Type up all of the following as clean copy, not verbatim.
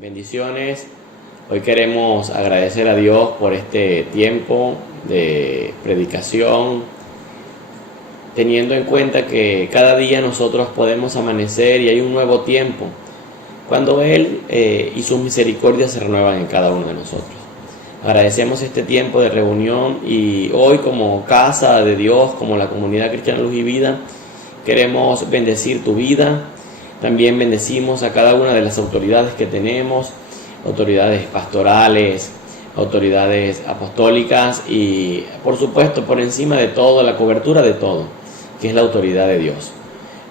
Bendiciones. Hoy queremos agradecer a Dios por este tiempo de predicación, teniendo en cuenta que cada día nosotros podemos amanecer y hay un nuevo tiempo, cuando Él y sus misericordias se renuevan en cada uno de nosotros. Agradecemos este tiempo de reunión y hoy, como casa de Dios, como la comunidad cristiana Luz y Vida, queremos bendecir tu vida. También bendecimos a cada una de las autoridades que tenemos, autoridades pastorales, autoridades apostólicas y, por supuesto, por encima de todo, la cobertura de todo, que es la autoridad de Dios.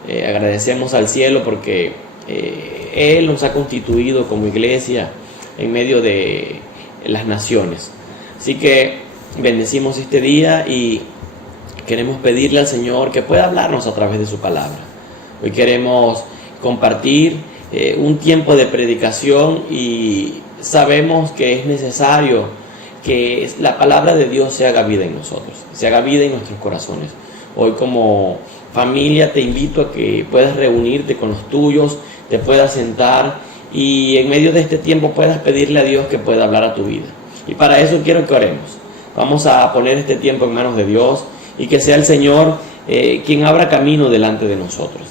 Agradecemos al cielo porque Él nos ha constituido como iglesia en medio de las naciones. Así que bendecimos este día y queremos pedirle al Señor que pueda hablarnos a través de su palabra. Hoy queremos compartir un tiempo de predicación y sabemos que es necesario que la palabra de Dios se haga vida en nosotros, se haga vida en nuestros corazones. Hoy, como familia, te invito a que puedas reunirte con los tuyos, te puedas sentar y en medio de este tiempo puedas pedirle a Dios que pueda hablar a tu vida. Y para eso quiero que oremos. Vamos a poner este tiempo en manos de Dios y que sea el Señor quien abra camino delante de nosotros.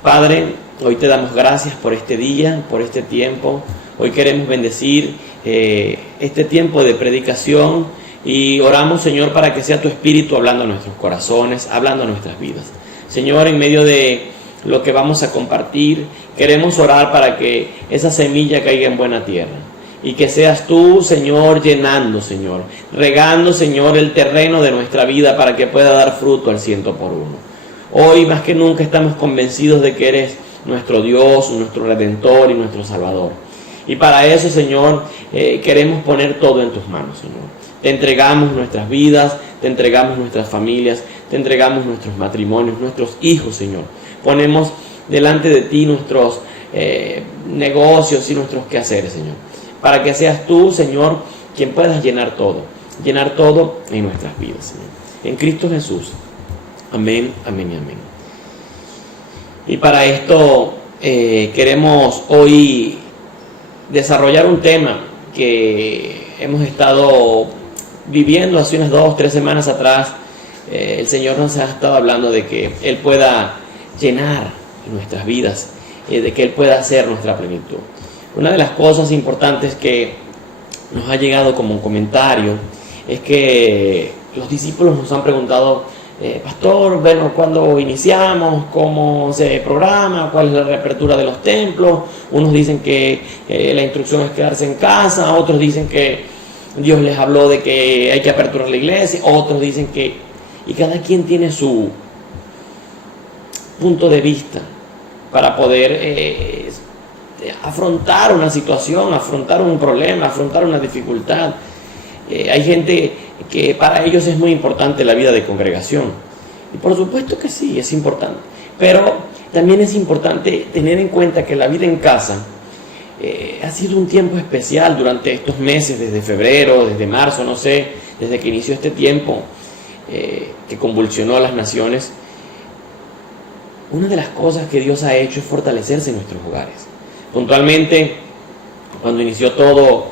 Padre, hoy te damos gracias por este día, por este tiempo. Hoy queremos bendecir este tiempo de predicación y oramos, Señor, para que sea tu Espíritu hablando a nuestros corazones, hablando a nuestras vidas. Señor, en medio de lo que vamos a compartir, queremos orar para que esa semilla caiga en buena tierra y que seas tú, Señor, llenando, Señor, regando, Señor, el terreno de nuestra vida para que pueda dar fruto al 100 por uno. Hoy más que nunca estamos convencidos de que eres nuestro Dios, nuestro Redentor y nuestro Salvador. Y para eso, Señor, queremos poner todo en tus manos, Señor. Te entregamos nuestras vidas, te entregamos nuestras familias, te entregamos nuestros matrimonios, nuestros hijos, Señor. Ponemos delante de ti nuestros negocios y nuestros quehaceres, Señor. Para que seas tú, Señor, quien puedas llenar todo en nuestras vidas, Señor. En Cristo Jesús. Amén, amén y amén. Y para esto queremos hoy desarrollar un tema que hemos estado viviendo hace unas 2-3 semanas atrás. El Señor nos ha estado hablando de que Él pueda llenar nuestras vidas, de que Él pueda hacer nuestra plenitud. Una de las cosas importantes que nos ha llegado como un comentario es que los discípulos nos han preguntado: pastor, bueno, ¿cuándo iniciamos? ¿Cómo se programa? ¿Cuál es la reapertura de los templos? Unos dicen que la instrucción es quedarse en casa, otros dicen que Dios les habló de que hay que aperturar la iglesia, otros dicen que... Y cada quien tiene su punto de vista para poder afrontar una situación, afrontar un problema, afrontar una dificultad. Hay gente que para ellos es muy importante la vida de congregación. Y por supuesto que sí, es importante. Pero también es importante tener en cuenta que la vida en casa ha sido un tiempo especial durante estos meses, desde febrero, desde marzo, no sé, desde que inició este tiempo que convulsionó a las naciones. Una de las cosas que Dios ha hecho es fortalecerse en nuestros hogares. Puntualmente, cuando inició todo,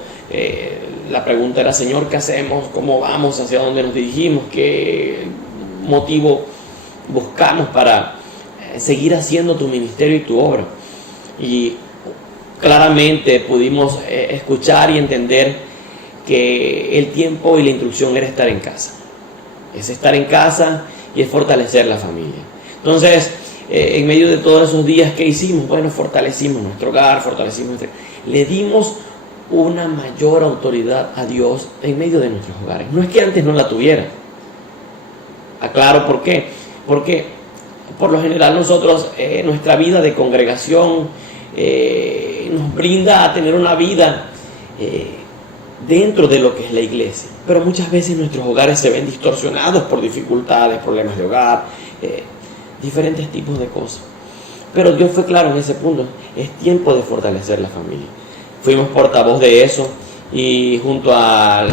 la pregunta era: Señor, ¿qué hacemos? ¿Cómo vamos? ¿Hacia dónde nos dirigimos? ¿Qué motivo buscamos para seguir haciendo tu ministerio y tu obra? Y claramente pudimos escuchar y entender que el tiempo y la instrucción era estar en casa. Es estar en casa y es fortalecer la familia. Entonces, en medio de todos esos días, ¿qué hicimos? Bueno, fortalecimos nuestro hogar, le dimos una mayor autoridad a Dios en medio de nuestros hogares. No es que antes no la tuviera. Aclaro por qué. Porque por lo general nosotros, nuestra vida de congregación nos brinda a tener una vida dentro de lo que es la iglesia. Pero muchas veces nuestros hogares se ven distorsionados por dificultades, problemas de hogar, diferentes tipos de cosas. Pero Dios fue claro en ese punto: es tiempo de fortalecer la familia. Fuimos portavoz de eso y junto a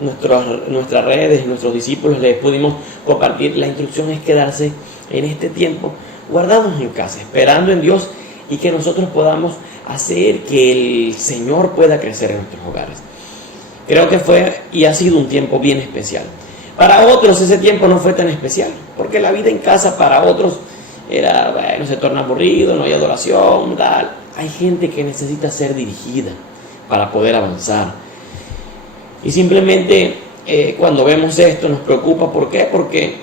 nuestras redes, nuestros discípulos, les pudimos compartir. La instrucción es quedarse en este tiempo guardados en casa, esperando en Dios y que nosotros podamos hacer que el Señor pueda crecer en nuestros hogares. Creo que fue y ha sido un tiempo bien especial. Para otros ese tiempo no fue tan especial, porque la vida en casa para otros era, bueno, se torna aburrido, no hay adoración, tal. Hay gente que necesita ser dirigida para poder avanzar. Y simplemente cuando vemos esto nos preocupa. ¿Por qué? Porque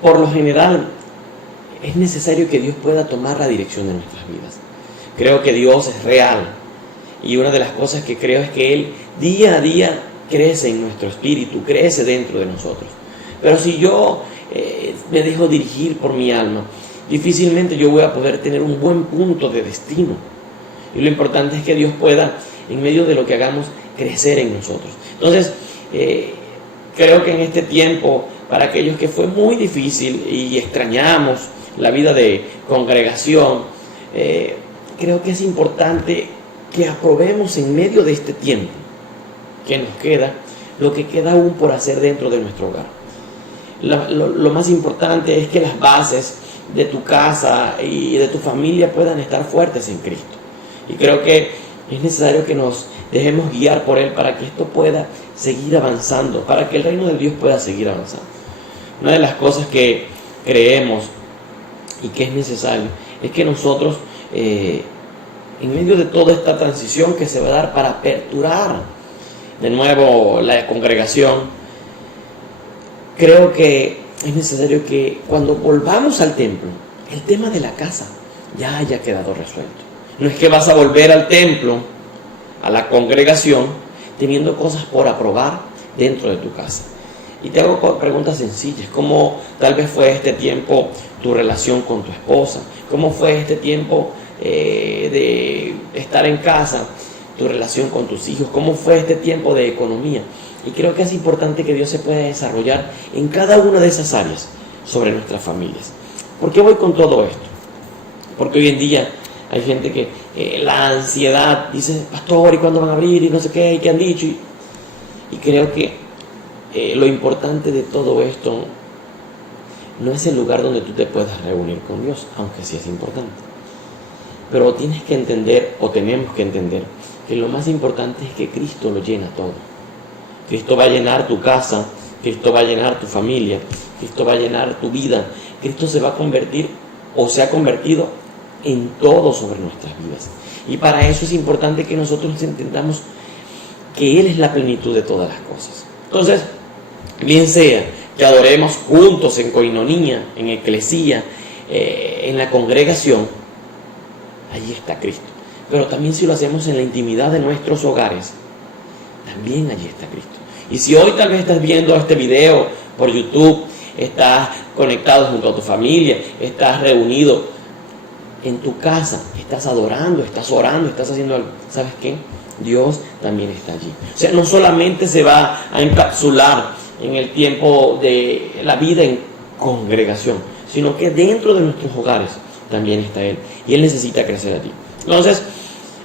por lo general es necesario que Dios pueda tomar la dirección de nuestras vidas. Creo que Dios es real. Y una de las cosas que creo es que Él día a día crece en nuestro espíritu, crece dentro de nosotros. Pero si yo me dejo dirigir por mi alma, difícilmente yo voy a poder tener un buen punto de destino. Y lo importante es que Dios pueda, en medio de lo que hagamos, crecer en nosotros. Entonces, creo que en este tiempo, para aquellos que fue muy difícil y extrañamos la vida de congregación, creo que es importante que aprobemos en medio de este tiempo que nos queda, lo que queda aún por hacer dentro de nuestro hogar. Lo más importante es que las bases de tu casa y de tu familia puedan estar fuertes en Cristo. Y creo que es necesario que nos dejemos guiar por Él para que esto pueda seguir avanzando, para que el reino de Dios pueda seguir avanzando. Una de las cosas que creemos y que es necesario es que nosotros, en medio de toda esta transición que se va a dar para aperturar de nuevo la congregación, creo que es necesario que cuando volvamos al templo, el tema de la casa ya haya quedado resuelto. No es que vas a volver al templo, a la congregación, teniendo cosas por aprobar dentro de tu casa. Y te hago preguntas sencillas. ¿Cómo tal vez fue este tiempo tu relación con tu esposa? ¿Cómo fue este tiempo de estar en casa, tu relación con tus hijos? ¿Cómo fue este tiempo de economía? Y creo que es importante que Dios se pueda desarrollar en cada una de esas áreas sobre nuestras familias. ¿Por qué voy con todo esto? Porque hoy en día hay gente que la ansiedad dice, pastor, ¿y cuándo van a abrir? Y no sé qué, ¿y qué han dicho? Y creo que lo importante de todo esto no es el lugar donde tú te puedas reunir con Dios, aunque sí es importante. Pero tienes que entender, o tenemos que entender, que lo más importante es que Cristo lo llena todo. Cristo va a llenar tu casa, Cristo va a llenar tu familia, Cristo va a llenar tu vida. Cristo se va a convertir, o se ha convertido, en todo sobre nuestras vidas. Y para eso es importante que nosotros entendamos que Él es la plenitud de todas las cosas. Entonces, bien sea que adoremos juntos en coinonía, en eclesía, en la congregación, allí está Cristo. Pero también si lo hacemos en la intimidad de nuestros hogares, también allí está Cristo. Y si hoy tal vez estás viendo este video por YouTube, estás conectado junto a tu familia, estás reunido en tu casa, estás adorando, estás orando, estás haciendo algo, ¿sabes qué? Dios también está allí. O sea, no solamente se va a encapsular en el tiempo de la vida en congregación, sino que dentro de nuestros hogares también está Él. Y Él necesita crecer a ti. Entonces,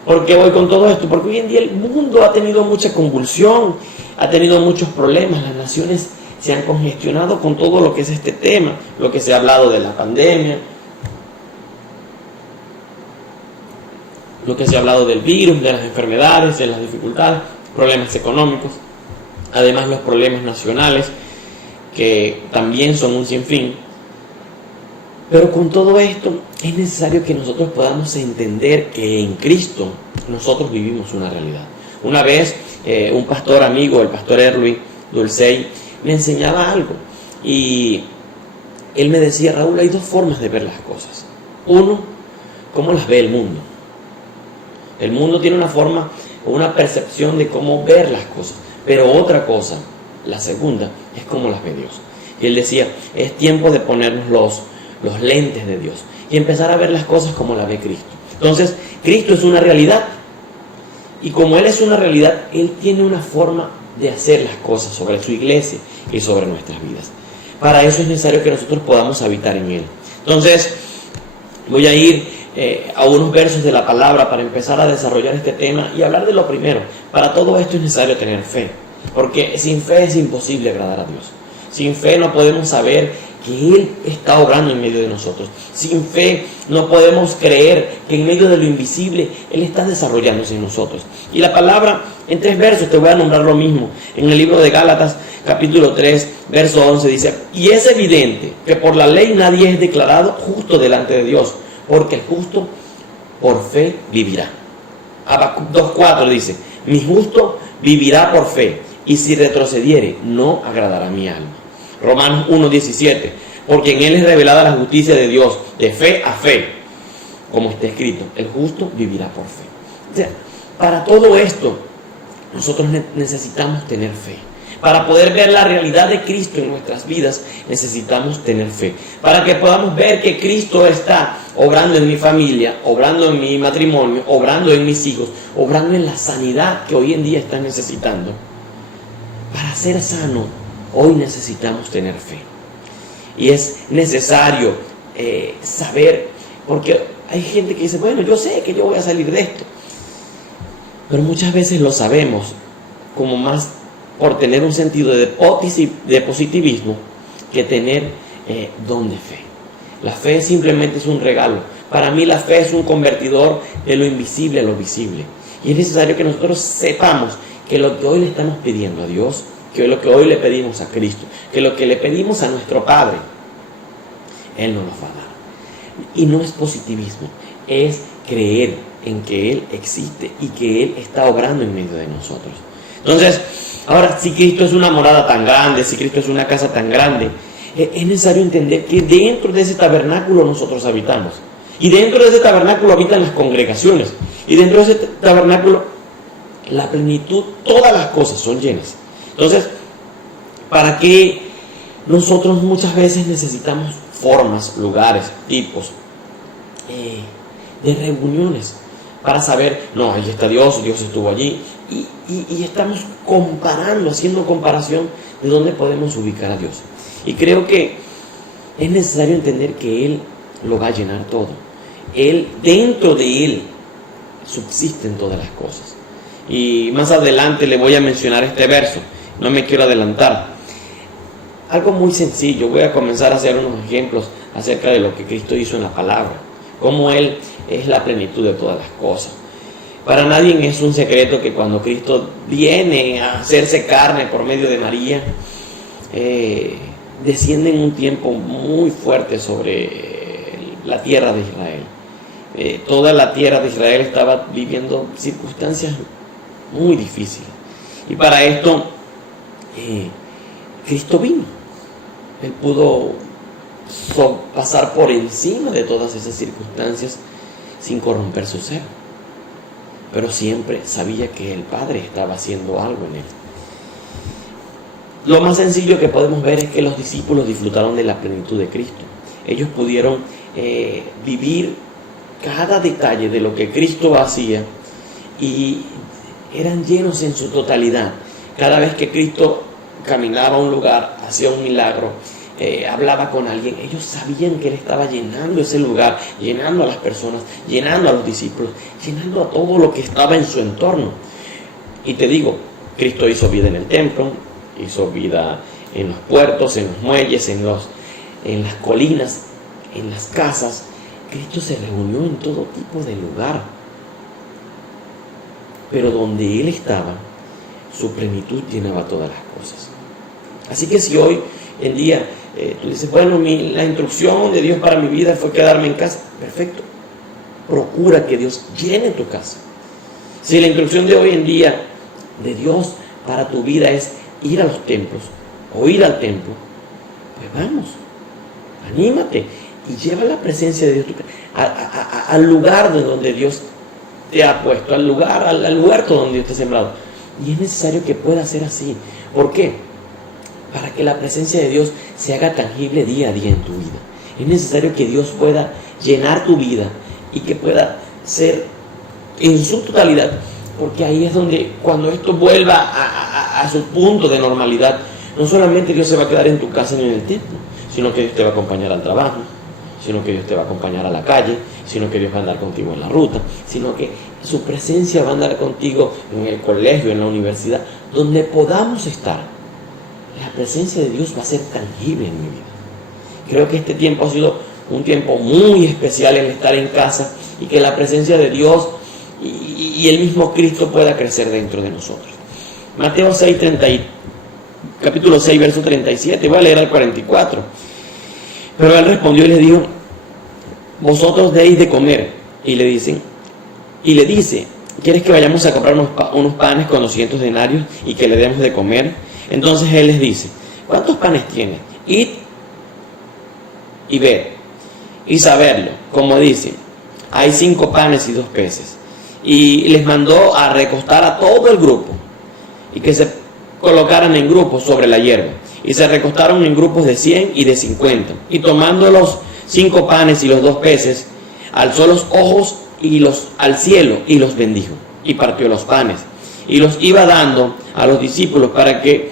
¿por qué voy con todo esto? Porque hoy en día el mundo ha tenido mucha convulsión, ha tenido muchos problemas, las naciones se han congestionado con todo lo que es este tema, lo que se ha hablado de la pandemia, lo que se ha hablado del virus, de las enfermedades, de las dificultades, problemas económicos, además los problemas nacionales, que también son un sinfín. Pero con todo esto es necesario que nosotros podamos entender que en Cristo nosotros vivimos una realidad. Una vez un pastor amigo, el pastor Erwin Dulcey, me enseñaba algo y él me decía, Raúl, hay dos formas de ver las cosas. Uno, cómo las ve el mundo. El mundo tiene una forma o una percepción de cómo ver las cosas, pero otra cosa, la segunda, es cómo las ve Dios. Y él decía, es tiempo de ponernos los lentes de Dios y empezar a ver las cosas como las ve Cristo. Entonces, Cristo es una realidad y como Él es una realidad, Él tiene una forma de hacer las cosas sobre su iglesia y sobre nuestras vidas. Para eso es necesario que nosotros podamos habitar en Él. Entonces, voy a ir a unos versos de la palabra para empezar a desarrollar este tema y hablar de lo primero. Para todo esto es necesario tener fe, porque sin fe es imposible agradar a Dios. Sin fe no podemos saber que Él está obrando en medio de nosotros. Sin fe no podemos creer que en medio de lo invisible Él está desarrollándose en nosotros. Y la palabra, en 3 versos, te voy a nombrar lo mismo. En el libro de Gálatas, capítulo 3, verso 11, dice: y es evidente que por la ley nadie es declarado justo delante de Dios, porque el justo por fe vivirá. Habacuc 2:4 dice: mi justo vivirá por fe, y si retrocediere, no agradará mi alma. Romanos 1:17, porque en Él es revelada la justicia de Dios, de fe a fe, como está escrito: el justo vivirá por fe. O sea, para todo esto, nosotros necesitamos tener fe. Para poder ver la realidad de Cristo en nuestras vidas, necesitamos tener fe. Para que podamos ver que Cristo está obrando en mi familia, obrando en mi matrimonio, obrando en mis hijos, obrando en la sanidad que hoy en día están necesitando. Para ser sano, hoy necesitamos tener fe. Y es necesario saber, porque hay gente que dice: bueno, yo sé que yo voy a salir de esto. Pero muchas veces lo sabemos como más por tener un sentido de positivismo que tener don de fe. La fe simplemente es un regalo. Para mí la fe es un convertidor de lo invisible a lo visible. Y es necesario que nosotros sepamos que lo que hoy le estamos pidiendo a Dios, que lo que hoy le pedimos a Cristo, que lo que le pedimos a nuestro Padre, Él nos lo va a dar. Y no es positivismo, es creer en que Él existe y que Él está obrando en medio de nosotros. Entonces, ahora, si Cristo es una morada tan grande, si Cristo es una casa tan grande, es necesario entender que dentro de ese tabernáculo nosotros habitamos. Y dentro de ese tabernáculo habitan las congregaciones. Y dentro de ese tabernáculo, la plenitud, todas las cosas son llenas. Entonces, ¿para qué nosotros muchas veces necesitamos formas, lugares, tipos de reuniones? Para saber, no, ahí está Dios estuvo allí. Y estamos comparando, haciendo comparación de dónde podemos ubicar a Dios. Y creo que es necesario entender que Él lo va a llenar todo. Él, dentro de Él, subsisten todas las cosas. Y más adelante le voy a mencionar este verso. No me quiero adelantar. Algo muy sencillo. Voy a comenzar a hacer unos ejemplos acerca de lo que Cristo hizo en la palabra. Cómo Él es la plenitud de todas las cosas. Para nadie es un secreto que cuando Cristo viene a hacerse carne por medio de María, desciende en un tiempo muy fuerte sobre la tierra de Israel. Toda la tierra de Israel estaba viviendo circunstancias muy difíciles. Y para esto, Cristo vino. Él pudo pasar por encima de todas esas circunstancias sin corromper su ser. Pero siempre sabía que el Padre estaba haciendo algo en Él. Lo más sencillo que podemos ver es que los discípulos disfrutaron de la plenitud de Cristo. Ellos pudieron vivir cada detalle de lo que Cristo hacía y eran llenos en su totalidad. Cada vez que Cristo caminaba a un lugar, hacía un milagro, hablaba con alguien, ellos sabían que Él estaba llenando ese lugar, llenando a las personas, llenando a los discípulos, llenando a todo lo que estaba en su entorno. Y te digo, Cristo hizo vida en el templo, hizo vida en los puertos, en los muelles, en las colinas, en las casas. Cristo se reunió en todo tipo de lugar. Pero donde Él estaba, su plenitud llenaba todas las cosas. Así que si hoy en día tú dices, bueno, la instrucción de Dios para mi vida fue quedarme en casa, perfecto. Procura que Dios llene tu casa. Si la instrucción de hoy en día de Dios para tu vida es ir a los templos o ir al templo, pues vamos, anímate y lleva la presencia de Dios al lugar de donde Dios te ha puesto, al huerto donde Dios te ha sembrado. Y es necesario que pueda ser así. ¿Por qué? Para que la presencia de Dios se haga tangible día a día en tu vida. Es necesario que Dios pueda llenar tu vida y que pueda ser en su totalidad, porque ahí es donde, cuando esto vuelva a su punto de normalidad, no solamente Dios se va a quedar en tu casa ni en el templo, sino que Dios te va a acompañar al trabajo, sino que Dios te va a acompañar a la calle, sino que Dios va a andar contigo en la ruta, sino que su presencia va a andar contigo en el colegio, en la universidad, donde podamos estar. La presencia de Dios va a ser tangible en mi vida. Creo que este tiempo ha sido un tiempo muy especial en estar en casa y que la presencia de Dios y el mismo Cristo pueda crecer dentro de nosotros. Mateo 6, capítulo 6, verso 37, voy a leer al 44. Pero él respondió y le dijo: vosotros deis de comer. Y le dice: ¿quieres que vayamos a comprar unos panes con 200 denarios y que le demos de comer? Entonces él les dice: ¿cuántos panes tienen? Id y ved y saberlo. Como dice, hay 5 panes y 2 peces. Y les mandó a recostar a todo el grupo y que se colocaran en grupos sobre la hierba. Y se recostaron en grupos de 100 y de 50. Y tomando los 5 panes y los 2 peces, alzó los ojos al cielo y los bendijo. Y partió los panes y los iba dando a los discípulos para que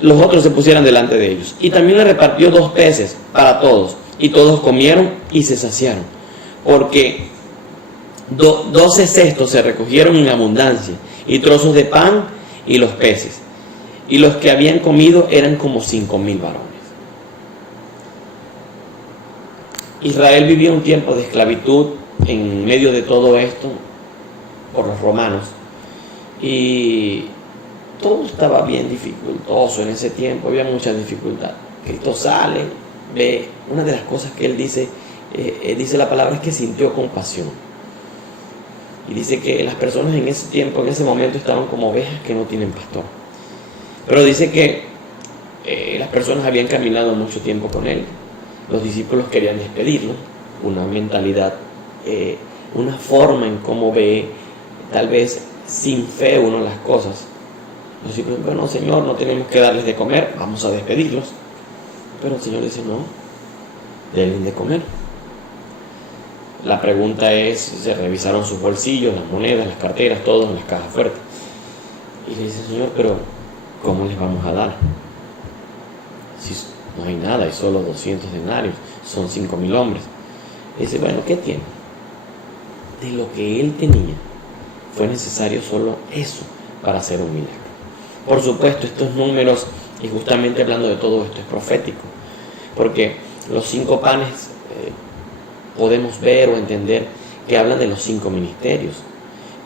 los otros se pusieran delante de ellos. Y también le repartió 2 peces para todos. Y todos comieron y se saciaron. Porque 12 cestos se recogieron en abundancia, y trozos de pan y los peces. Y los que habían comido eran como 5,000 varones. Israel vivía un tiempo de esclavitud en medio de todo esto por los romanos. Y todo estaba bien dificultoso en ese tiempo, había mucha dificultad. Cristo sale, ve, una de las cosas que él dice la palabra es que sintió compasión. Y dice que las personas en ese tiempo, en ese momento, estaban como ovejas que no tienen pastor. Pero dice que las personas habían caminado mucho tiempo con él. Los discípulos querían despedirlo. Una mentalidad, una forma en cómo ve, tal vez sin fe uno las cosas. Los discípulos: bueno, Señor, no tenemos que darles de comer, vamos a despedirlos. Pero el Señor dice: no, denles de comer. La pregunta es, se revisaron sus bolsillos, las monedas, las carteras, todo en las cajas fuertes. Y le dice: Señor, pero ¿cómo les vamos a dar? Si no hay nada, hay solo 200 denarios, son 5,000 hombres. Y dice: bueno, ¿qué tiene? De lo que él tenía, fue necesario solo eso para hacer un milagro. Por supuesto, estos números, y justamente hablando de todo esto, es profético, porque los 5 panes podemos ver o entender que hablan de los 5 ministerios.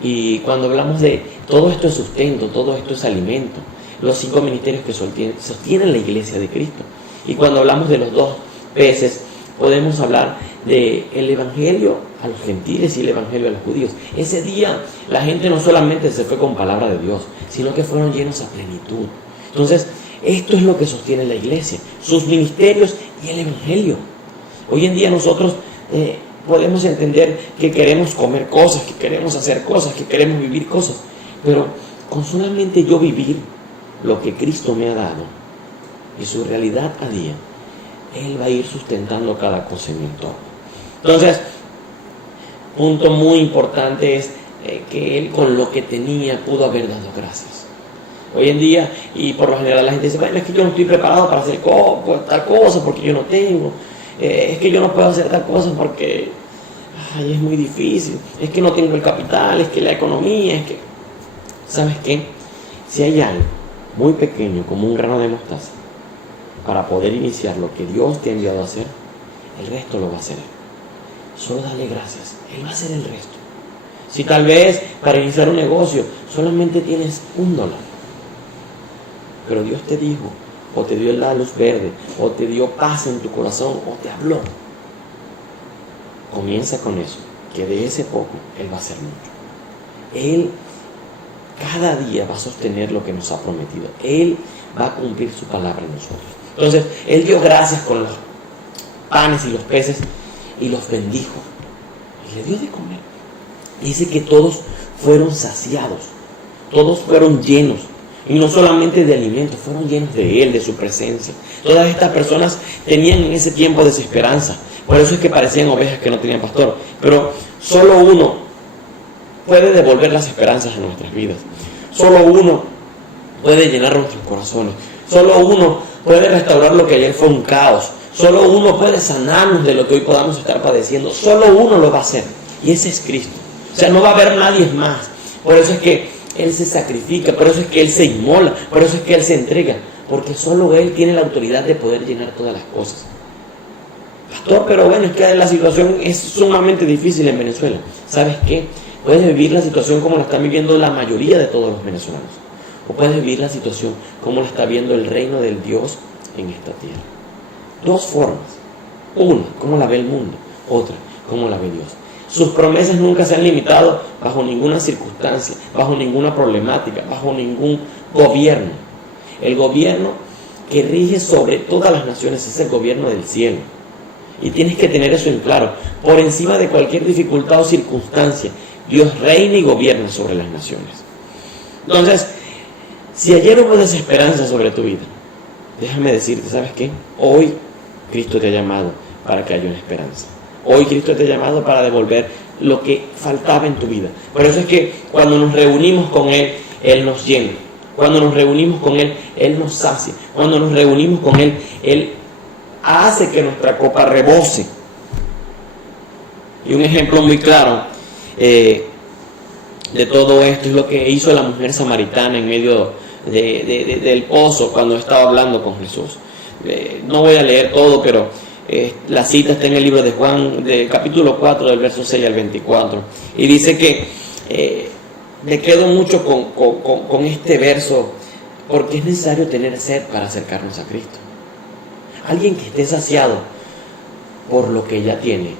Y cuando hablamos de todo esto es sustento, todo esto es alimento, los 5 ministerios que sostienen la iglesia de Cristo. Y cuando hablamos de los 2 peces, podemos hablar del evangelio a los gentiles y el evangelio a los judíos. Ese día la gente no solamente se fue con palabra de Dios, sino que fueron llenos a plenitud. Entonces, esto es lo que sostiene la iglesia, sus ministerios y el evangelio. Hoy en día nosotros podemos entender que queremos comer cosas, que queremos hacer cosas, que queremos vivir cosas, pero con solamente yo vivir lo que Cristo me ha dado y su realidad a día, Él va a ir sustentando cada cosa en mi entorno. Entonces, punto muy importante es que Él con lo que tenía pudo haber dado gracias. Hoy en día, y por lo general la gente dice: bueno, es que yo no estoy preparado para hacer tal cosa porque yo no tengo. Es que yo no puedo hacer tal cosa porque es muy difícil, es que no tengo el capital, es que la economía, es que... ¿Sabes qué? Si hay algo muy pequeño como un grano de mostaza para poder iniciar lo que Dios te ha enviado a hacer, el resto lo va a hacer Él. Solo dale gracias, Él va a hacer el resto. Si tal vez para iniciar un negocio solamente tienes $1, pero Dios te dijo, o te dio la luz verde, o te dio paz en tu corazón, o te habló, comienza con eso, que de ese poco Él va a hacer mucho. Él cada día va a sostener lo que nos ha prometido. Él va a cumplir su palabra en nosotros. Entonces, Él dio gracias con los panes y los peces y los bendijo y le dio de comer. Dice que todos fueron saciados, todos fueron llenos. Y no solamente de alimentos, fueron llenos de Él, de su presencia. Todas estas personas tenían en ese tiempo desesperanza. Por eso es que parecían ovejas que no tenían pastor. Pero solo uno puede devolver las esperanzas a nuestras vidas. Solo uno puede llenar nuestros corazones. Solo uno puede restaurar lo que ayer fue un caos. Solo uno puede sanarnos de lo que hoy podamos estar padeciendo. Solo uno lo va a hacer. Y ese es Cristo. O sea, no va a haber nadie más. Por eso es que Él se sacrifica, por eso es que Él se inmola, por eso es que Él se entrega, porque solo Él tiene la autoridad de poder llenar todas las cosas. Pastor, pero bueno, es que la situación es sumamente difícil en Venezuela. ¿Sabes qué? Puedes vivir la situación como la están viviendo la mayoría de todos los venezolanos, o puedes vivir la situación como la está viendo el reino del Dios en esta tierra. Dos formas. Una, cómo la ve el mundo. Otra, cómo la ve Dios. Sus promesas nunca se han limitado bajo ninguna circunstancia, bajo ninguna problemática, bajo ningún gobierno. El gobierno que rige sobre todas las naciones es el gobierno del cielo. Y tienes que tener eso en claro. Por encima de cualquier dificultad o circunstancia, Dios reina y gobierna sobre las naciones. Entonces, si ayer hubo desesperanza sobre tu vida, déjame decirte, ¿sabes qué? Hoy Cristo te ha llamado para que haya una esperanza. Hoy Cristo te ha llamado para devolver lo que faltaba en tu vida. Por eso es que cuando nos reunimos con Él, Él nos llena. Cuando nos reunimos con Él, Él nos sacia. Cuando nos reunimos con Él, Él hace que nuestra copa rebose. Y un ejemplo muy claro de todo esto es lo que hizo la mujer samaritana en medio del pozo cuando estaba hablando con Jesús. No voy a leer todo, pero la cita está en el libro de Juan, del capítulo 4, del verso 6 al 24. Y dice que me quedo mucho con este verso, porque es necesario tener sed para acercarnos a Cristo. Alguien que esté saciado por lo que ya tiene,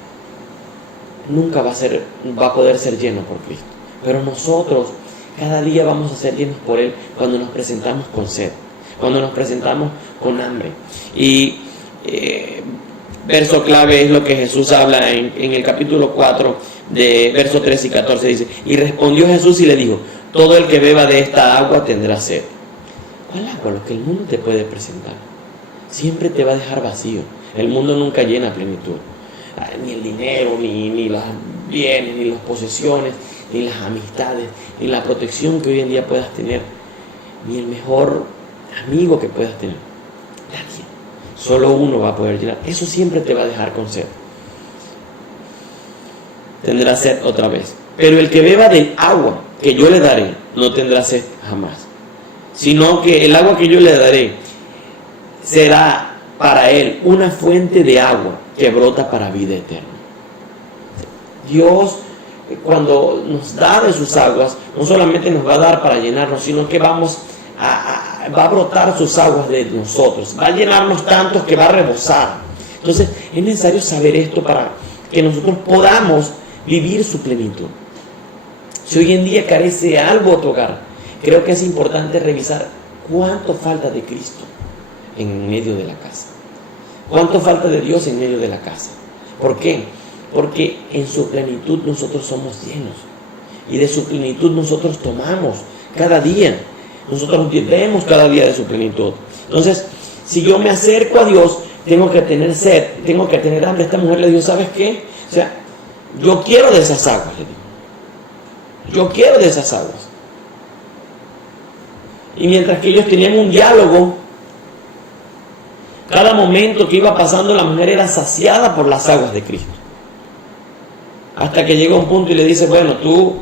nunca va a poder ser lleno por Cristo. Pero nosotros cada día vamos a ser llenos por Él cuando nos presentamos con sed, cuando nos presentamos con hambre. Y verso clave es lo que Jesús habla en el capítulo 4, de versos 13 y 14, dice: y respondió Jesús y le dijo: todo el que beba de esta agua tendrá sed. ¿Cuál agua? Lo que el mundo te puede presentar siempre te va a dejar vacío. El mundo nunca llena plenitud. Ni el dinero, ni los bienes, ni las posesiones, ni las amistades, ni la protección que hoy en día puedas tener, ni el mejor amigo que puedas tener. Nadie. Solo uno va a poder llenar. Eso siempre te va a dejar con sed. Tendrá sed otra vez. Pero el que beba del agua que yo le daré no tendrá sed jamás, sino que el agua que yo le daré será para él una fuente de agua que brota para vida eterna. Dios, cuando nos da de sus aguas, no solamente nos va a dar para llenarnos, sino que va a brotar sus aguas de nosotros, va a llenarnos tanto que va a rebosar. Entonces es necesario saber esto para que nosotros podamos vivir su plenitud. Si hoy en día carece algo tu hogar, creo que es importante revisar cuánto falta de Cristo en medio de la casa, cuánto falta de Dios en medio de la casa. ¿Por qué? Porque en su plenitud nosotros somos llenos, y de su plenitud nosotros tomamos cada día. Nosotros vivimos cada día de su plenitud. Entonces, si yo me acerco a Dios, tengo que tener sed, tengo que tener hambre. Esta mujer le dijo: ¿sabes qué? O sea, yo quiero de esas aguas, le digo. Yo quiero de esas aguas. Y mientras que ellos tenían un diálogo, cada momento que iba pasando, la mujer era saciada por las aguas de Cristo. Hasta que llega un punto y le dice: bueno, tú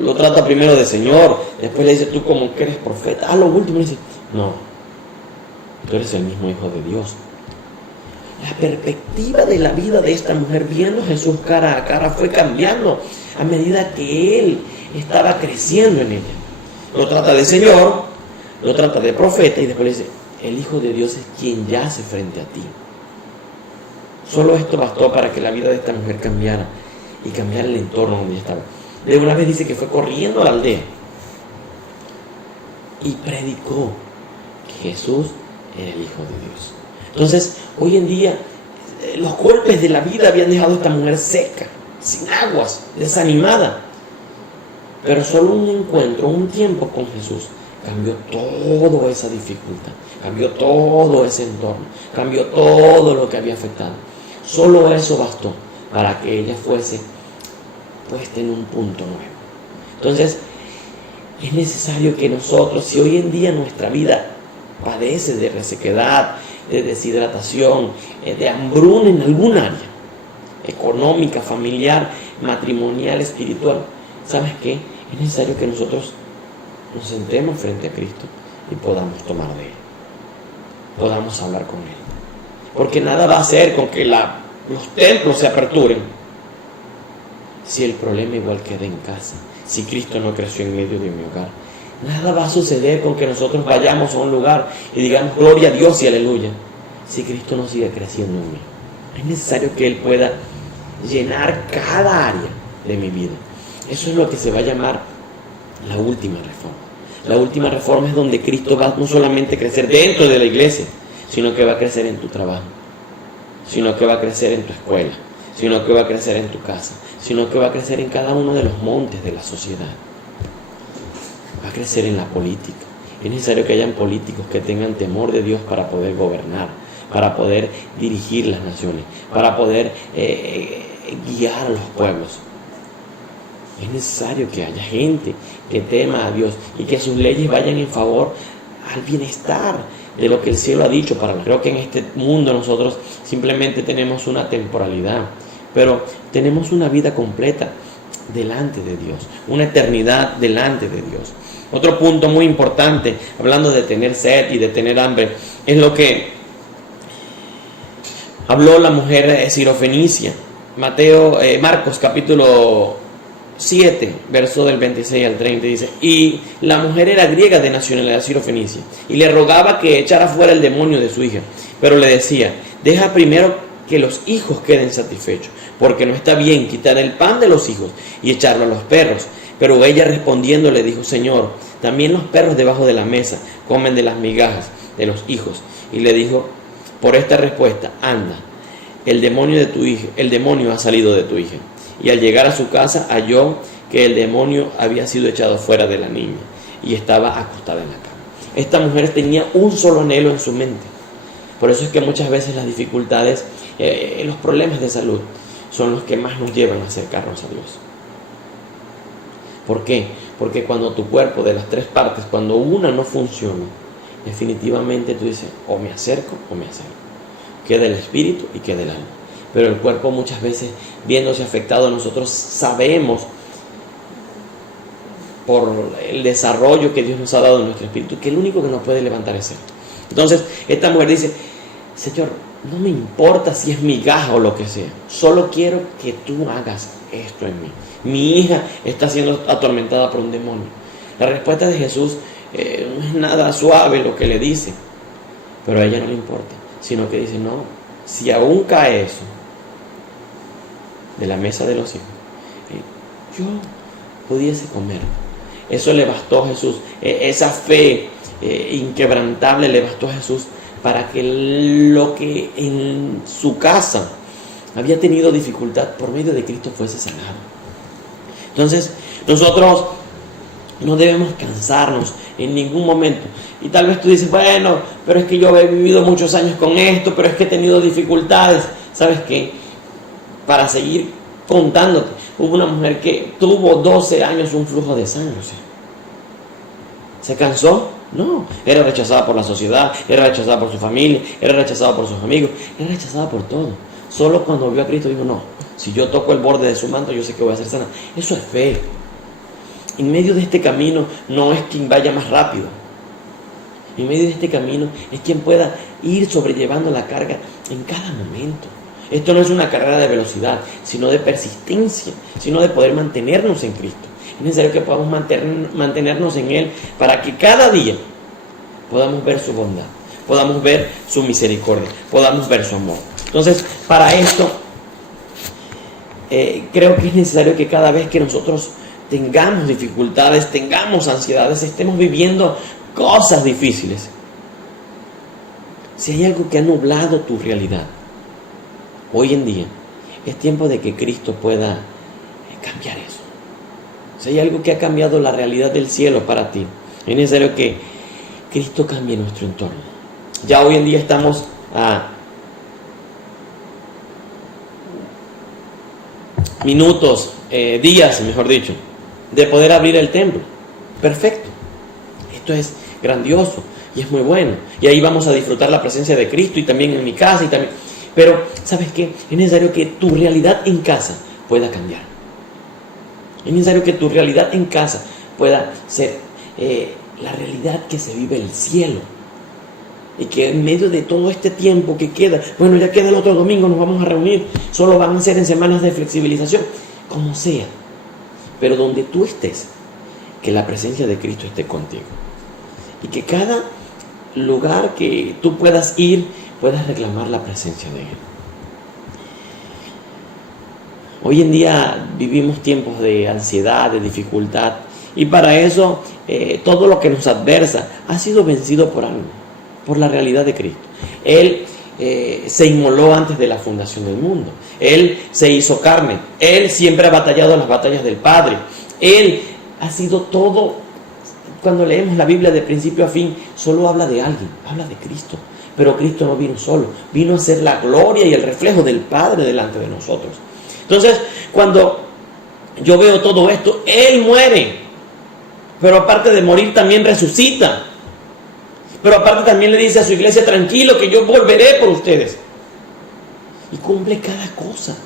lo trata primero de Señor, después le dice: tú como que eres profeta. A lo último le dice: no, tú eres el mismo Hijo de Dios. La perspectiva de la vida de esta mujer, viendo a Jesús cara a cara, fue cambiando a medida que Él estaba creciendo en ella. Lo trata de Señor, lo trata de profeta, y después le dice: el Hijo de Dios es quien yace frente a ti. Solo esto bastó para que la vida de esta mujer cambiara, y cambiara el entorno donde ella estaba. De una vez dice que fue corriendo a la aldea y predicó que Jesús era el Hijo de Dios. Entonces, hoy en día, los golpes de la vida habían dejado a esta mujer seca, sin aguas, desanimada. Pero solo un encuentro, un tiempo con Jesús, cambió toda esa dificultad, cambió todo ese entorno, cambió todo lo que había afectado. Solo eso bastó para que ella fuese puesta en un punto nuevo. Entonces, es necesario que nosotros, si hoy en día nuestra vida padece de resequedad, de deshidratación, de hambruna en algún área, económica, familiar, matrimonial, espiritual, ¿sabes qué? Es necesario que nosotros nos sentemos frente a Cristo y podamos tomar de Él. podamos hablar con Él. Porque nada va a hacer con que los templos se aperturen si el problema igual queda en casa, si Cristo no creció en medio de mi hogar. Nada va a suceder con que nosotros vayamos a un lugar y digamos gloria a Dios y aleluya, si Cristo no sigue creciendo en mí. Es necesario que Él pueda llenar cada área de mi vida. Eso es lo que se va a llamar la última reforma. La última reforma es donde Cristo va no solamente a crecer dentro de la iglesia, sino que va a crecer en tu trabajo, sino que va a crecer en tu escuela, sino que va a crecer en tu casa, sino que va a crecer en cada uno de los montes de la sociedad. Va a crecer en la política. Es necesario que hayan políticos que tengan temor de Dios para poder gobernar, para poder dirigir las naciones, para poder guiar a los pueblos. Es necesario que haya gente que tema a Dios y que sus leyes vayan en favor al bienestar de lo que el cielo ha dicho para nosotros. Creo que en este mundo nosotros simplemente tenemos una temporalidad, pero tenemos una vida completa delante de Dios, una eternidad delante de Dios. Otro punto muy importante, hablando de tener sed y de tener hambre, es lo que habló la mujer sirofenicia. Marcos capítulo 7, verso del 26 al 30 dice: y la mujer era griega de nacionalidad sirofenicia, y le rogaba que echara fuera el demonio de su hija, pero le decía: deja primero que los hijos queden satisfechos, porque no está bien quitar el pan de los hijos y echarlo a los perros. Pero ella respondiendo le dijo: Señor, también los perros debajo de la mesa comen de las migajas de los hijos. Y le dijo por esta respuesta: anda, el demonio ha salido de tu hija. Y al llegar a su casa halló que el demonio había sido echado fuera de la niña y estaba acostada en la cama. Esta mujer tenía un solo anhelo en su mente. Por eso es que muchas veces las dificultades, los problemas de salud son los que más nos llevan a acercarnos a Dios. ¿Por qué? Porque cuando tu cuerpo, de las tres partes, cuando una no funciona, definitivamente tú dices: o me acerco o me acerco. Queda el espíritu y queda el alma. Pero el cuerpo muchas veces, viéndose afectado, nosotros sabemos por el desarrollo que Dios nos ha dado en nuestro espíritu que el único que nos puede levantar es Él. Entonces esta mujer dice: Señor, no me importa si es migaja o lo que sea, solo quiero que tú hagas esto en mí. Mi hija está siendo atormentada por un demonio. La respuesta de Jesús no es nada suave lo que le dice, pero a ella no le importa, sino que dice: no, si aún cae eso de la mesa de los hijos, yo pudiese comer. Eso le bastó a Jesús, esa fe inquebrantable le bastó a Jesús para que lo que en su casa había tenido dificultad, por medio de Cristo fuese sanado. Entonces nosotros no debemos cansarnos en ningún momento. Y tal vez tú dices: bueno, pero es que yo he vivido muchos años con esto, pero es que he tenido dificultades. ¿Sabes qué? Para seguir contándote, hubo una mujer que tuvo 12 años un flujo de sangre. O sea, ¿se cansó? No, era rechazada por la sociedad, era rechazada por su familia, era rechazada por sus amigos, era rechazada por todo. Solo cuando vio a Cristo dijo: no, si yo toco el borde de su manto, yo sé que voy a ser sana. Eso es fe. En medio de este camino no es quien vaya más rápido. En medio de este camino es quien pueda ir sobrellevando la carga en cada momento. Esto no es una carrera de velocidad, sino de persistencia, sino de poder mantenernos en Cristo. Es necesario que podamos mantenernos en Él para que cada día podamos ver su bondad, podamos ver su misericordia, podamos ver su amor. Entonces, para esto, creo que es necesario que cada vez que nosotros tengamos dificultades, tengamos ansiedades, estemos viviendo cosas difíciles, si hay algo que ha nublado tu realidad hoy en día, es tiempo de que Cristo pueda cambiar eso. Si hay algo que ha cambiado la realidad del cielo para ti, es necesario que Cristo cambie nuestro entorno. Ya hoy en día estamos a minutos, días, mejor dicho, de poder abrir el templo. Perfecto. Esto es grandioso y es muy bueno. Y ahí vamos a disfrutar la presencia de Cristo, y también en mi casa y también. Pero, ¿sabes qué? Es necesario que tu realidad en casa pueda cambiar. Es necesario que tu realidad en casa pueda ser la realidad que se vive en el cielo. Y que en medio de todo este tiempo que queda, bueno, ya queda el otro domingo, nos vamos a reunir, solo van a ser en semanas de flexibilización, como sea. Pero donde tú estés, que la presencia de Cristo esté contigo. Y que cada lugar que tú puedas ir, puedas reclamar la presencia de Él. Hoy en día vivimos tiempos de ansiedad, de dificultad, y para eso todo lo que nos adversa ha sido vencido por algo, por la realidad de Cristo. Él se inmoló antes de la fundación del mundo. Él se hizo carne. Él siempre ha batallado las batallas del Padre. Él ha sido todo. Cuando leemos la Biblia de principio a fin, solo habla de alguien, habla de Cristo. Pero Cristo no vino solo, vino a ser la gloria y el reflejo del Padre delante de nosotros. Entonces, cuando yo veo todo esto, Él muere, pero aparte de morir también resucita. Pero aparte también le dice a su iglesia, tranquilo que yo volveré por ustedes. Y cumple cada cosa.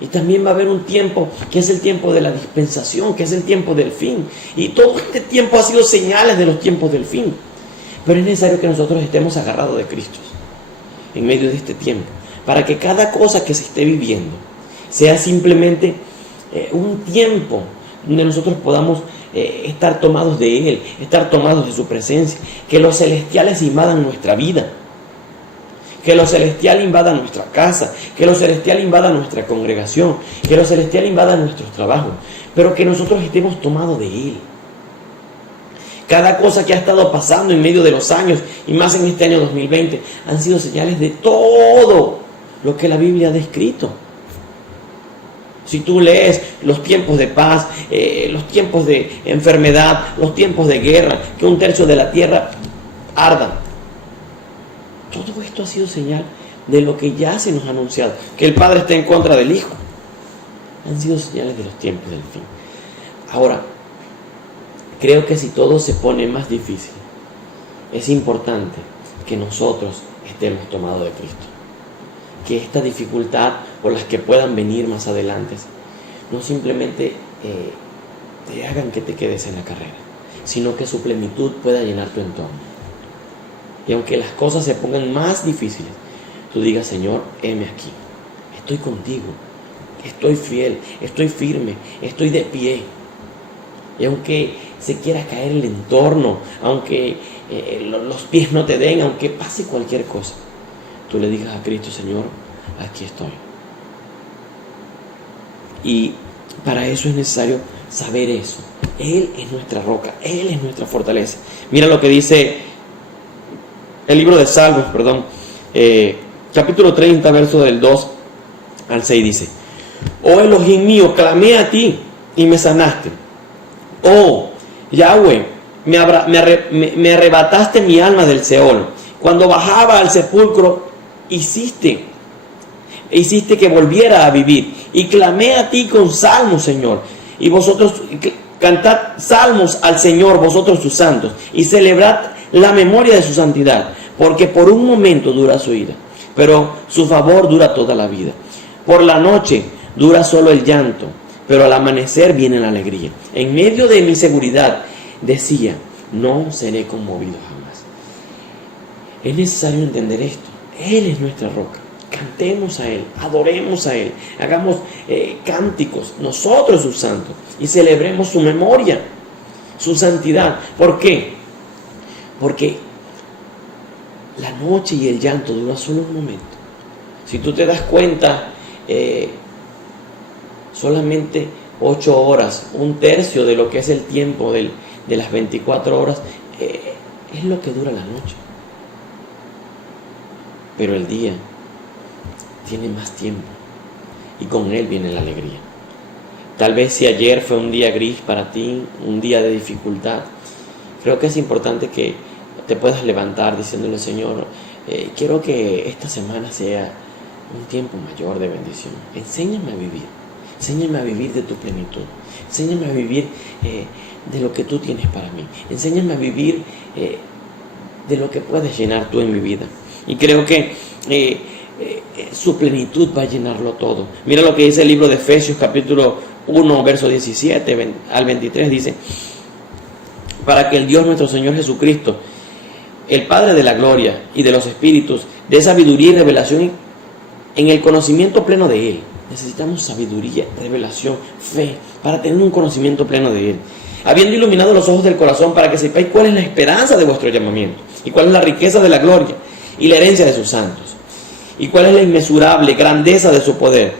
Y también va a haber un tiempo que es el tiempo de la dispensación, que es el tiempo del fin. Y todo este tiempo ha sido señales de los tiempos del fin. Pero es necesario que nosotros estemos agarrados de Cristo en medio de este tiempo, para que cada cosa que se esté viviendo sea simplemente un tiempo donde nosotros podamos estar tomados de Él, estar tomados de su presencia, que los celestiales invadan nuestra vida, que lo celestial invada nuestra casa, que lo celestial invada nuestra congregación, que lo celestial invada nuestros trabajos, pero que nosotros estemos tomados de Él. Cada cosa que ha estado pasando en medio de los años, y más en este año 2020, han sido señales de todo lo que la Biblia ha descrito. Si tú lees los tiempos de paz, los tiempos de enfermedad, los tiempos de guerra, que 1/3 de la tierra arda. Todo esto ha sido señal de lo que ya se nos ha anunciado, que el Padre está en contra del Hijo. Han sido señales de los tiempos del fin. Ahora, creo que si todo se pone más difícil, es importante que nosotros estemos tomados de Cristo. Que esta dificultad o las que puedan venir más adelante no simplemente te hagan que te quedes en la carrera, sino que su plenitud pueda llenar tu entorno. Y aunque las cosas se pongan más difíciles, tú digas, Señor, heme aquí, estoy contigo, estoy fiel, estoy firme, estoy de pie. Y aunque se quiera caer el entorno, aunque los pies no te den, aunque pase cualquier cosa, tú le digas a Cristo, Señor, aquí estoy. Y para eso es necesario saber eso. Él es nuestra roca, Él es nuestra fortaleza. Mira lo que dice el libro de Salmos, capítulo 30, verso del 2 al 6 dice: Oh Elohim mío, clamé a ti y me sanaste. Oh Yahweh, me arrebataste mi alma del Seol. Cuando bajaba al sepulcro, hiciste que volviera a vivir. Y clamé a ti con salmos, Señor. Y vosotros cantad salmos al Señor, vosotros sus santos, y celebrad la memoria de su santidad, porque por un momento dura su ira, pero su favor dura toda la vida. Por la noche dura solo el llanto, pero al amanecer viene la alegría. En medio de mi seguridad decía, no seré conmovido jamás. Es necesario entender esto. Él es nuestra roca. Cantemos a Él, adoremos a Él, hagamos cánticos, nosotros sus santos, y celebremos su memoria, su santidad. ¿Por qué? Porque la noche y el llanto duran solo un momento. Si tú te das cuenta, solamente 8 horas, 1/3 de lo que es el tiempo de las 24 horas, es lo que dura la noche. Pero el día tiene más tiempo y con él viene la alegría. Tal vez si ayer fue un día gris para ti, un día de dificultad, creo que es importante que te puedas levantar diciéndole, Señor, quiero que esta semana sea un tiempo mayor de bendición. Enséñame a vivir de tu plenitud, enséñame a vivir de lo que tú tienes para mí, enséñame a vivir de lo que puedes llenar tú en mi vida. Y creo que su plenitud va a llenarlo todo. Mira lo que dice el libro de Efesios capítulo 1 verso 17 al 23, dice: para que el Dios nuestro Señor Jesucristo, el Padre de la gloria y de los espíritus, de sabiduría y revelación en el conocimiento pleno de Él. Necesitamos sabiduría, revelación, fe, para tener un conocimiento pleno de Él. Habiendo iluminado los ojos del corazón para que sepáis cuál es la esperanza de vuestro llamamiento, y cuál es la riqueza de la gloria y la herencia de sus santos, y cuál es la inmesurable grandeza de su poder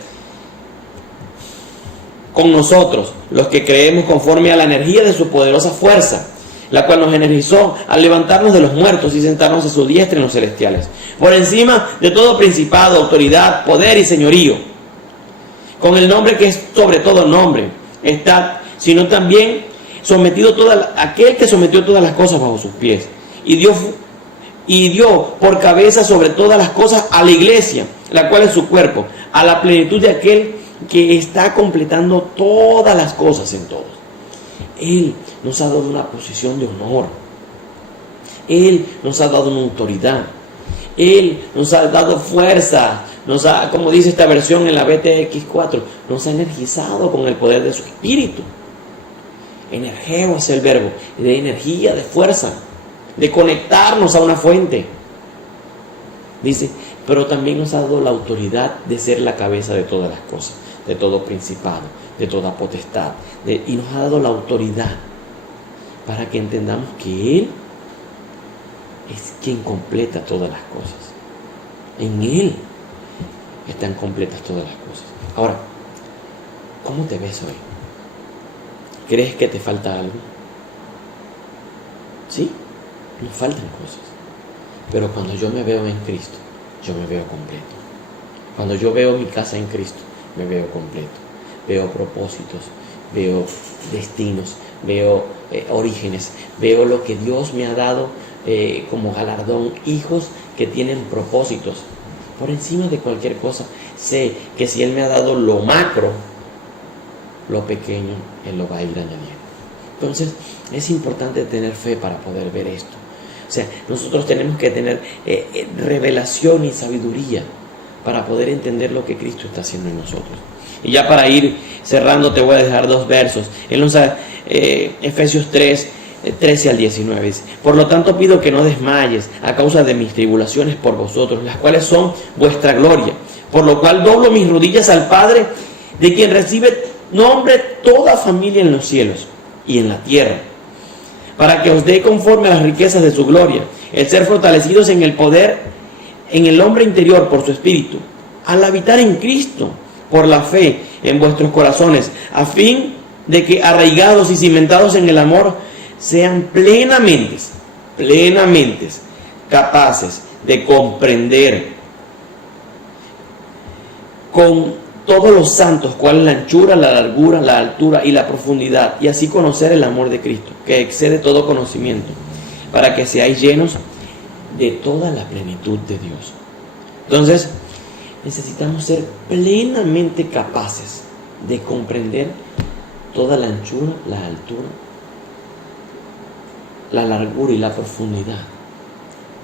con nosotros, los que creemos, conforme a la energía de su poderosa fuerza, la cual nos energizó al levantarnos de los muertos y sentarnos a su diestra en los celestiales, por encima de todo principado, autoridad, poder y señorío, con el nombre que es sobre todo nombre, está, sino también sometido aquel que sometió todas las cosas bajo sus pies, y dio por cabeza sobre todas las cosas a la iglesia, la cual es su cuerpo, a la plenitud de aquel que está completando todas las cosas en todos. Él nos ha dado una posición de honor. Él nos ha dado una autoridad. Él nos ha dado fuerza. Como dice esta versión en la BTX4, nos ha energizado con el poder de su espíritu. Energeo es el verbo, de energía, de fuerza, de conectarnos a una fuente. Dice, pero también nos ha dado la autoridad de ser la cabeza de todas las cosas, de todo principado, de toda potestad, y nos ha dado la autoridad para que entendamos que Él es quien completa todas las cosas. En Él están completas todas las cosas. Ahora, ¿cómo te ves hoy? ¿Crees que te falta algo? Sí, nos faltan cosas. Pero cuando yo me veo en Cristo, yo me veo completo. Cuando yo veo mi casa en Cristo, me veo completo. Veo propósitos, veo destinos, veo orígenes, veo lo que Dios me ha dado como galardón, hijos que tienen propósitos. Por encima de cualquier cosa, sé que si Él me ha dado lo macro, lo pequeño, Él lo va a ir añadiendo. Entonces, es importante tener fe para poder ver esto. O sea, nosotros tenemos que tener revelación y sabiduría para poder entender lo que Cristo está haciendo en nosotros. Y ya para ir cerrando, te voy a dejar 2 versos. Él nos da Efesios 3, 13 al 19. Dice, por lo tanto pido que no desmayes a causa de mis tribulaciones por vosotros, las cuales son vuestra gloria. Por lo cual doblo mis rodillas al Padre, de quien recibe nombre toda familia en los cielos y en la tierra, para que os dé conforme a las riquezas de su gloria, el ser fortalecidos en el poder, en el hombre interior por su espíritu, al habitar en Cristo, por la fe en vuestros corazones, a fin de que arraigados y cimentados en el amor, sean plenamente capaces de comprender con todos los santos cuál es la anchura, la largura, la altura y la profundidad, y así conocer el amor de Cristo, que excede todo conocimiento, para que seáis llenos de toda la plenitud de Dios. Entonces, necesitamos ser plenamente capaces de comprender toda la anchura, la altura, la largura y la profundidad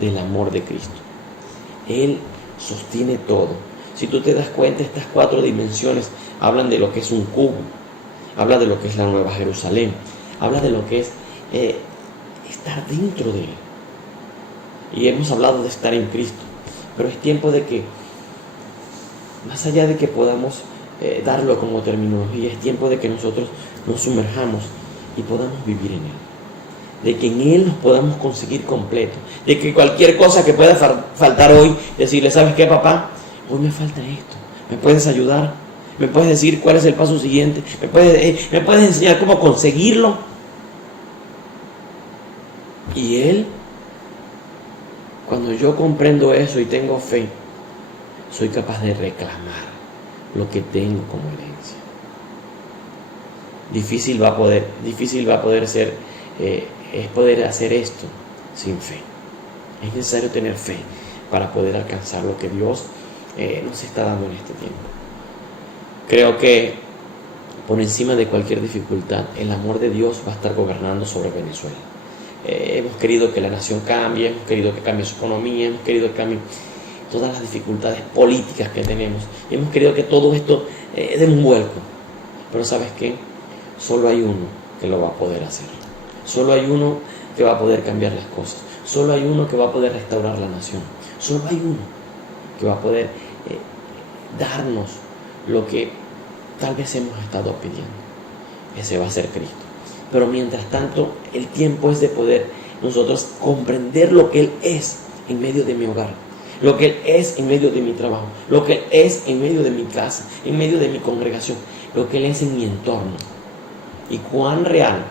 del amor de Cristo. Él sostiene todo. Si tú te das cuenta, estas 4 dimensiones hablan de lo que es un cubo, habla de lo que es la Nueva Jerusalén, habla de lo que es estar dentro de Él. Y hemos hablado de estar en Cristo, pero es tiempo de que, más allá de que podamos darlo como terminología, es tiempo de que nosotros nos sumerjamos y podamos vivir en Él. De que en Él nos podamos conseguir completo. De que cualquier cosa que pueda faltar hoy, decirle, ¿sabes qué, papá? Hoy me falta esto. ¿Me puedes ayudar? ¿Me puedes decir cuál es el paso siguiente? ¿Me puedes enseñar cómo conseguirlo? Y Él, cuando yo comprendo eso y tengo fe, soy capaz de reclamar lo que tengo como herencia. Difícil va a poder ser, es poder hacer esto sin fe. Es necesario tener fe para poder alcanzar lo que Dios nos está dando en este tiempo. Creo que por encima de cualquier dificultad, el amor de Dios va a estar gobernando sobre Venezuela. Hemos querido que la nación cambie, hemos querido que cambie su economía, hemos querido que cambie todas las dificultades políticas que tenemos, hemos querido que todo esto dé un vuelco. Pero ¿sabes qué? Solo hay uno que lo va a poder hacer. Solo hay uno que va a poder cambiar las cosas. Solo hay uno que va a poder restaurar la nación. Solo hay uno que va a poder darnos lo que tal vez hemos estado pidiendo. Ese va a ser Cristo. Pero mientras tanto, el tiempo es de poder nosotros comprender lo que Él es en medio de mi hogar, lo que Él es en medio de mi trabajo, lo que Él es en medio de mi casa, en medio de mi congregación, lo que Él es en mi entorno. Y cuán real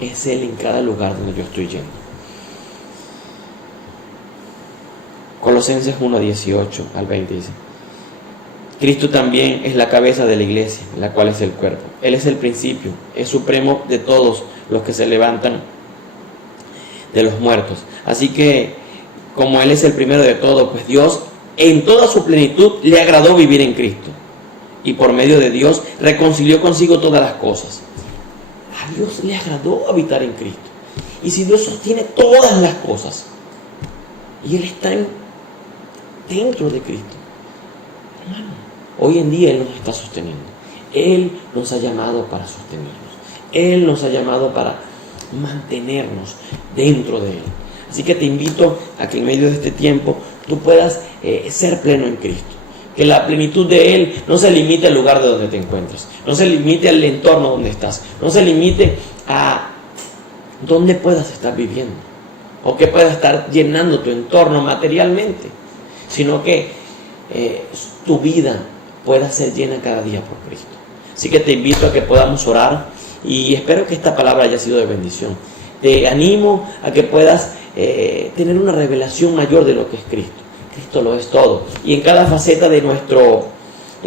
es Él en cada lugar donde yo estoy yendo. Colosenses 1:18 al 20 dice: Cristo también es la cabeza de la iglesia, la cual es el cuerpo. Él es el principio, es supremo de todos los que se levantan de los muertos. Así que, como Él es el primero de todo, pues Dios en toda su plenitud le agradó vivir en Cristo. Y por medio de Dios reconcilió consigo todas las cosas. A Dios le agradó habitar en Cristo. Y si Dios sostiene todas las cosas, y Él está dentro de Cristo, hermano, hoy en día Él nos está sosteniendo. Él nos ha llamado para sostenernos. Él nos ha llamado para mantenernos dentro de Él. Así que te invito a que en medio de este tiempo tú puedas ser pleno en Cristo. Que la plenitud de Él no se limite al lugar de donde te encuentras. No se limite al entorno donde estás. No se limite a dónde puedas estar viviendo. O que pueda estar llenando tu entorno materialmente. Sino que tu vida pueda ser llena cada día por Cristo. Así que te invito a que podamos orar y espero que esta palabra haya sido de bendición. Te animo a que puedas tener una revelación mayor de lo que es Cristo. Cristo lo es todo. Y en cada faceta de nuestro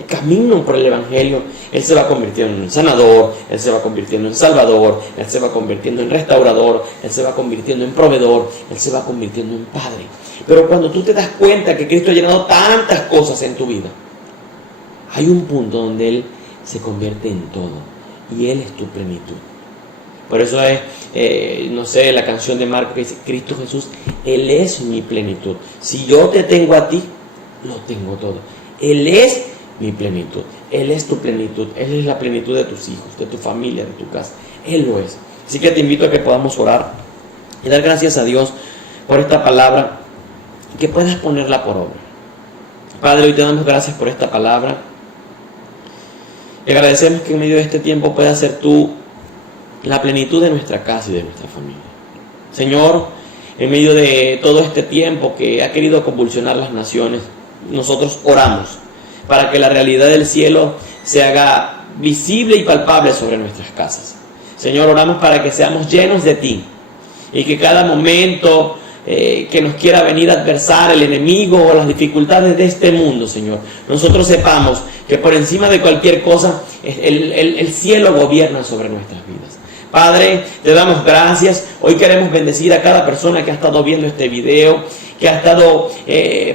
camino por el Evangelio, Él se va convirtiendo en sanador, Él se va convirtiendo en salvador, Él se va convirtiendo en restaurador, Él se va convirtiendo en proveedor, Él se va convirtiendo en Padre. Pero cuando tú te das cuenta que Cristo ha llenado tantas cosas en tu vida, hay un punto donde Él se convierte en todo y Él es tu plenitud. Por eso es, la canción de Marco que dice: Cristo Jesús, Él es mi plenitud. Si yo te tengo a ti, lo tengo todo. Él es mi plenitud, Él es tu plenitud, Él es la plenitud de tus hijos, de tu familia, de tu casa. Él lo es. Así que te invito a que podamos orar y dar gracias a Dios por esta palabra y que puedas ponerla por obra. Padre, hoy te damos gracias por esta palabra. Y agradecemos que en medio de este tiempo puedas ser tú la plenitud de nuestra casa y de nuestra familia. Señor, en medio de todo este tiempo que ha querido convulsionar las naciones, nosotros oramos para que la realidad del cielo se haga visible y palpable sobre nuestras casas. Señor, oramos para que seamos llenos de ti y que cada momento que nos quiera venir a adversar el enemigo o las dificultades de este mundo, Señor, nosotros sepamos que por encima de cualquier cosa el cielo gobierna sobre nuestras vidas. Padre, te damos gracias. Hoy queremos bendecir a cada persona que ha estado viendo este video, que ha estado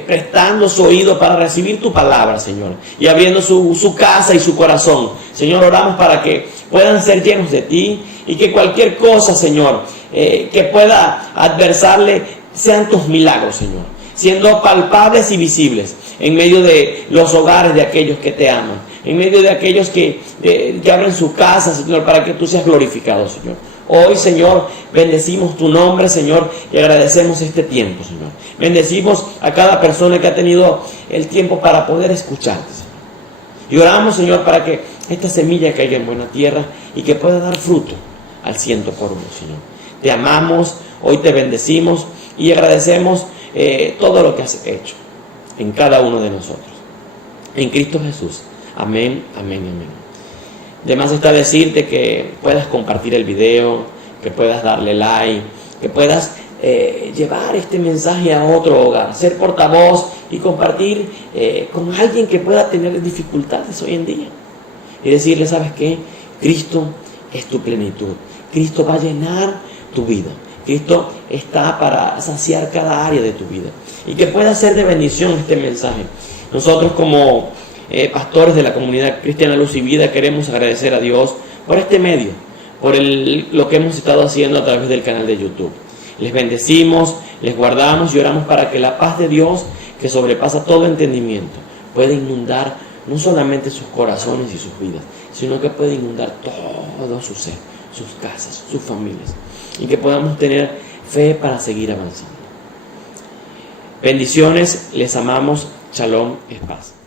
prestando su oído para recibir tu palabra, Señor, y abriendo su casa y su corazón. Señor, oramos para que puedan ser llenos de ti y que cualquier cosa, Señor, que pueda adversarle, sean tus milagros, Señor, siendo palpables y visibles en medio de los hogares de aquellos que te aman, en medio de aquellos que abren su casa, Señor, para que tú seas glorificado, Señor. Hoy, Señor, bendecimos tu nombre, Señor, y agradecemos este tiempo, Señor. Bendecimos a cada persona que ha tenido el tiempo para poder escucharte, Señor. Y oramos, Señor, para que esta semilla caiga en buena tierra y que pueda dar fruto al 100 por uno, Señor. Te amamos, hoy te bendecimos y agradecemos todo lo que has hecho en cada uno de nosotros. En Cristo Jesús. Amén, amén, amén. De más está decirte que puedas compartir el video, que puedas darle like, que puedas llevar este mensaje a otro hogar, ser portavoz y compartir con alguien que pueda tener dificultades hoy en día. Y decirle, ¿sabes qué? Cristo es tu plenitud. Cristo va a llenar tu vida. Cristo está para saciar cada área de tu vida. Y que pueda ser de bendición este mensaje. Nosotros como pastores de la comunidad cristiana Luz y Vida queremos agradecer a Dios por este medio, por lo que hemos estado haciendo a través del canal de YouTube. Les bendecimos, les guardamos y oramos para que la paz de Dios, que sobrepasa todo entendimiento, pueda inundar no solamente sus corazones y sus vidas, sino que pueda inundar todo su ser, sus casas, sus familias, y que podamos tener fe para seguir avanzando. Bendiciones, les amamos. Shalom es paz.